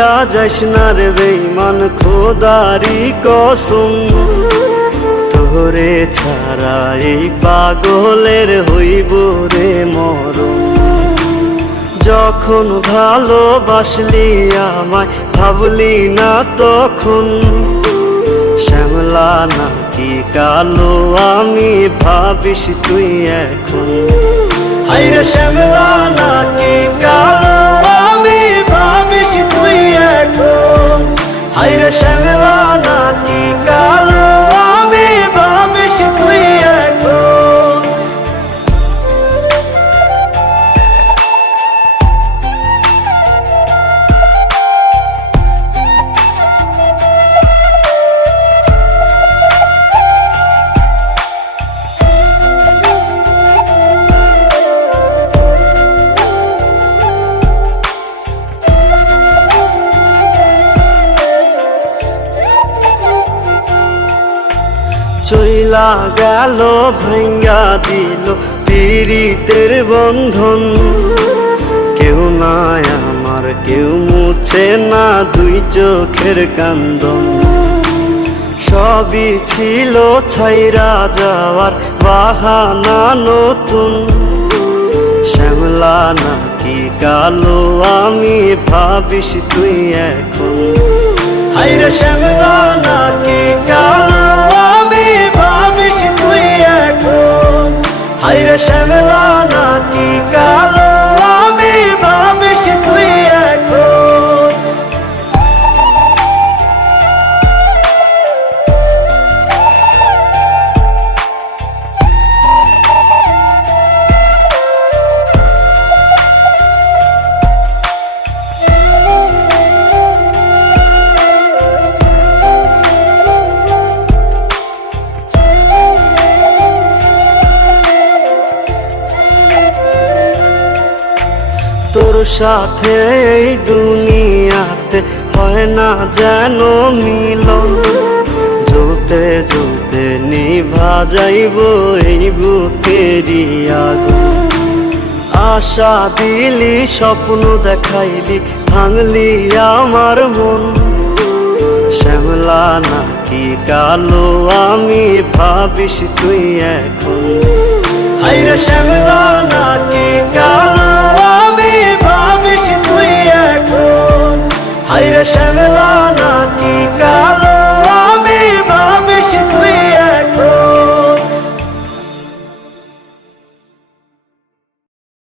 ভুইলা যাইস না রে বেঈমান খোদারি কসম, তোরে ছাড়া এই পাগলের হইব রে মরণ। যখন ভালোবাসলি আমায় ভাবলি না তখন, শ্যামলা নাকি কালো আমি ভাবিস তুই এখন। হায়রে শ্যামলা নাকি কালো আমি ভাবিস তুই এখন। হায়রে শ্যামলা নাকি কালো আমি ভাবিস তুই এখন। চইলা গেল ভাঙ্গা দিল পীড়িতের বন্ধন, কেউ নাই আমার কেউ মুছে না দুই চোখের কান্দন। সবই ছিল ছাইরা যাওয়ার বাহানা নতুন, শ্যামলা নাকি কালো আমি ভাবিস তুই এখন। হায়রে শ্যামলা নাকি কালো আমি ভাবিস তুই এখন। হায়রে শ্যামলা নাকি কালো আমি ভাবিস তুই এখন। তোর সাথে এই দুনিয়াতে হয় না যেন মিলন, জ্বলতে জ্বলতে নিভা যাইব এই বুকেরই আগুন। আশা দিলি স্বপ্ন দেখাইলি ভাঙলি আমার মন, শ্যামলা নাকি কালো আমি ভাবিস তুই এখন। হায়রে শ্যামলা নাকি কালো আমি ভাবিস তুই এখন। হায়রে শ্যামলা